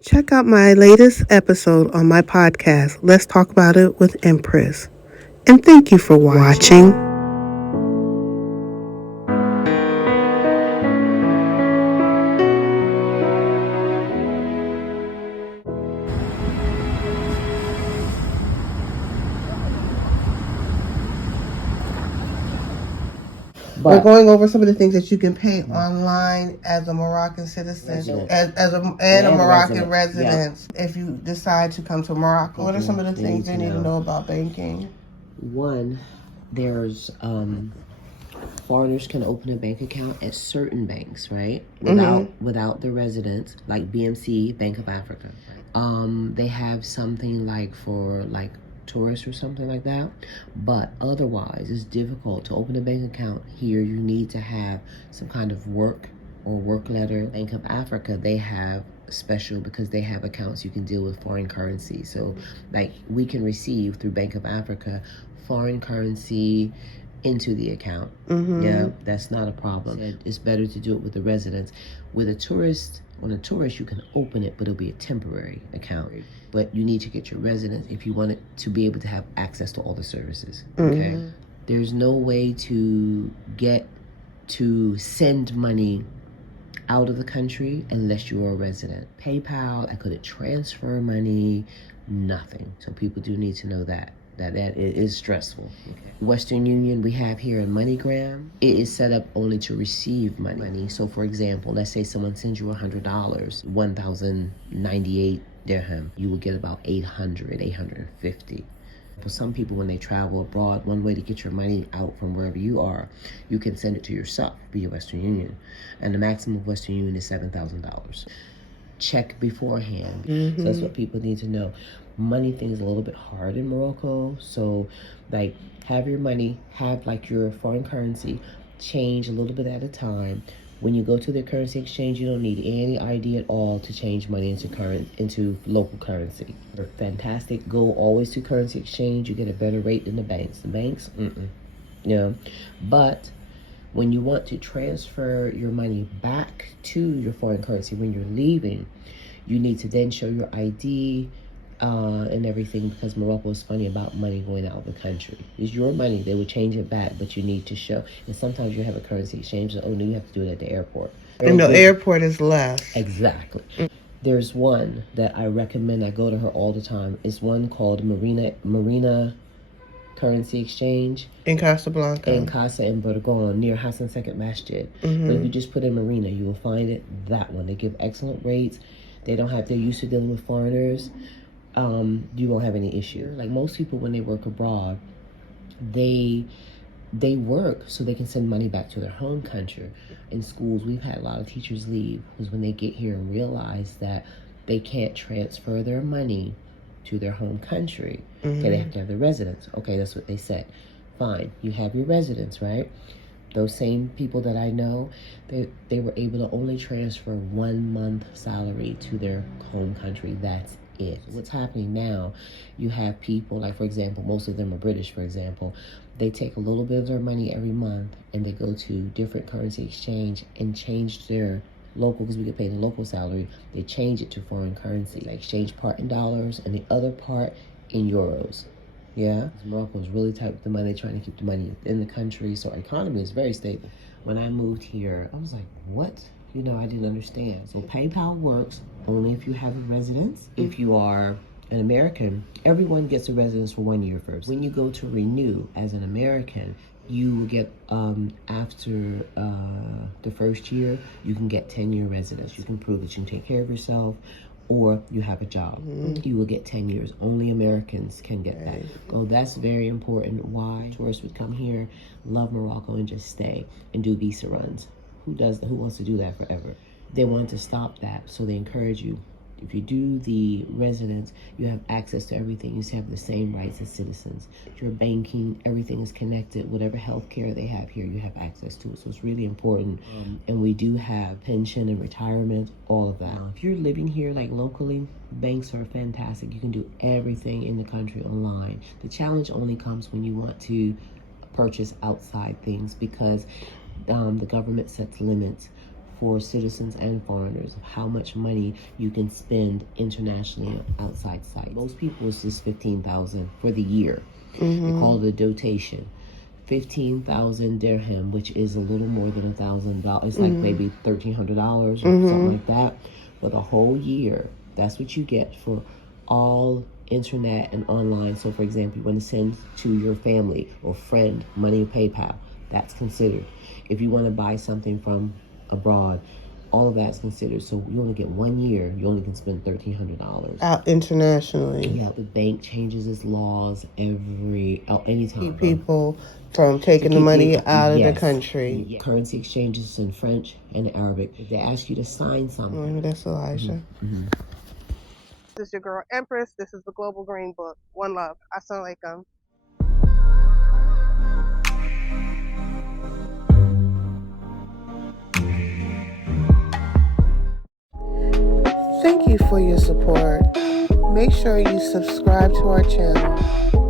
Check out my latest episode on my podcast, Let's Talk About It with Empress. And thank you for watching. We're going over some of the things that you can pay online as a Moroccan citizen, as a Moroccan resident. If you decide to come to Morocco, what are some of the things they need to know about banking? One, there's foreigners can open a bank account at certain banks, right? Without the residents, like BMC, Bank of Africa. They have something like for like tourists or something like that, but otherwise it's difficult to open a bank account here. You need to have some kind of work or work letter. Bank of Africa, they have special because they have accounts you can deal with foreign currency. So like we can receive through Bank of Africa foreign currency into the account. Yeah, that's not a problem. It's better to do it with the residents. With a tourist, on a tourist you can open it, but it'll be a temporary account. But you need to get your residence if you want it to be able to have access to all the services. Okay. There's no way to send money out of the country unless you're a resident. PayPal, I couldn't transfer money, nothing. So people do need to know that it is stressful. Okay. Western Union, we have here in MoneyGram. It is set up only to receive money. So for example, let's say someone sends you $100, 1,098 dirham. You will get about 850. For some people, when they travel abroad, one way to get your money out from wherever you are, you can send it to yourself via Western Union. And the maximum of Western Union is $7,000. Check beforehand. So that's what people need to know. Money thing is a little bit hard in Morocco. So like have your money, have like your foreign currency, change a little bit at a time. When you go to the currency exchange, you don't need any ID at all to change money into local currency. They're fantastic. Go always to currency exchange. You get a better rate than the banks. The banks, But when you want to transfer your money back to your foreign currency when you're leaving, you need to then show your ID and everything, because Morocco is funny about money going out of the country. It's your money. They would change it back, but you need to show. And sometimes you have a currency exchange, so no, you have to do it at the airport. And the airport is less. Exactly. There's one that I recommend. I go to her all the time. It's one called Marina Currency Exchange In Casablanca. in Casa in Bourgogne near Hassan Second Masjid. But if you just put in Marina, you will find it, that one. They give excellent rates. They're used to dealing with foreigners. You won't have any issue. Like most people, when they work abroad, they work so they can send money back to their home country. In schools, we've had a lot of teachers leave because when they get here and realize that they can't transfer their money to their home country, okay, they have to have their residence. Okay, that's what they said. Fine, you have your residence, right? Those same people that I know, they were able to only transfer 1 month salary to their home country. That's it. What's happening now, you have people, like for example, most of them are British, for example. They take a little bit of their money every month and they go to different currency exchange and change their local, because we get paid in local salary, they change it to foreign currency. They exchange part in dollars and the other part in euros. Yeah, Morocco is really tight with the money, trying to keep the money in the country, so our economy is very stable. When I moved here, I was like, what? I didn't understand. So PayPal works only if you have a residence. If you are an American, everyone gets a residence for 1 year first. When you go to renew as an American, you will get, after the first year, you can get 10-year residence. You can prove that you can take care of yourself, or you have a job. You will get 10 years. Only Americans can get that. Oh, that's very important. Why? Tourists would come here, love Morocco, and just stay and do visa runs. Who does that? Who wants to do that forever? They want to stop that, so they encourage you. If you do the residence, you have access to everything. You have the same rights as citizens. Your banking, everything is connected. Whatever health care they have here, you have access to it. So it's really important. And we do have pension and retirement, all of that. If you're living here like locally, banks are fantastic. You can do everything in the country online. The challenge only comes when you want to purchase outside things, because the government sets limits for citizens and foreigners of how much money you can spend internationally outside sites. Most people, it's just $15,000 for the year. They call it a dotation. 15,000 dirham, which is a little more than $1,000. It's like maybe $1,300 or something like that for the whole year. That's what you get for all internet and online. So for example, you want to send to your family or friend money or PayPal, that's considered. If you want to buy something from abroad, all of that's considered. So you only get 1 year, you only can spend $1,300 out internationally. Yeah, the bank changes its laws anytime. Keep people from taking the money out of the country. Yeah. Currency exchanges in French and Arabic. If they ask you to sign something. Maybe that's Elijah. This is your girl Empress. This is the Global Green Book. One love. Assalamu alaikum. Thank you for your support. Make sure you subscribe to our channel